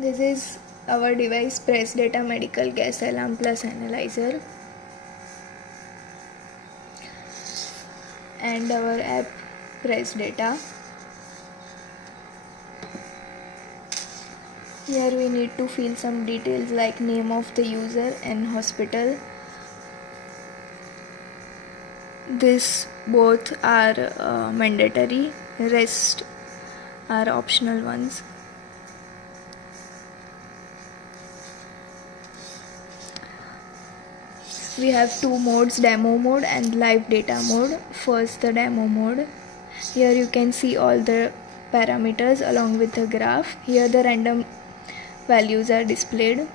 This is our device PressData Medical Gas Alarm Plus Analyzer, and our app PressData. Here we need to fill some details like name of the user and hospital. This both are mandatory, rest are optional ones. We have two modes, demo mode and live data mode. First, the demo mode. Here you can see all the parameters along with the graph. Here the random values are displayed.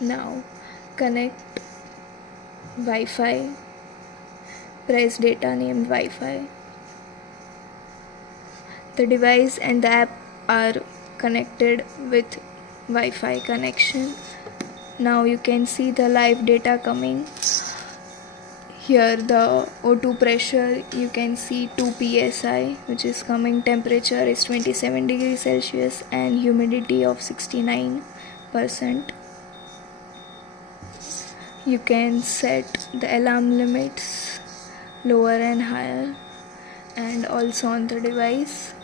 Now connect Wi-Fi, PressData named Wi-Fi. The device and the app are connected with Wi-Fi connection. Now you can see the live data coming. Here the O2 pressure, you can see 2 psi, which is coming. Temperature is 27 degrees Celsius and humidity of 69%. You can set the alarm limits lower and higher, and also on the device.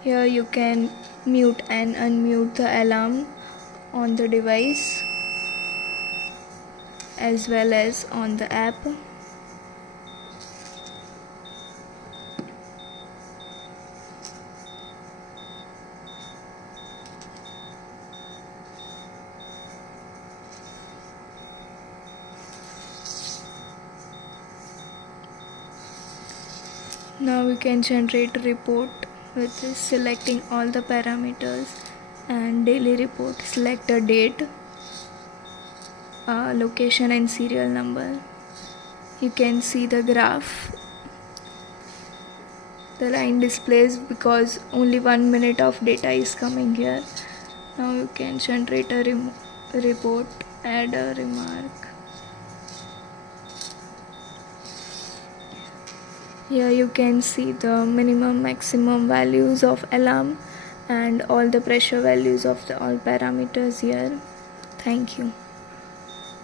Here you can mute and unmute the alarm on the device as well as on the app. Now we can generate a report with this, selecting all the parameters and daily report. Select a date, location and serial number. You can see the graph. The line displays because only 1 minute of data is coming here. Now you can generate a report, add a remark. Here you can see the minimum maximum values of alarm and all the pressure values of all parameters here. Thank you.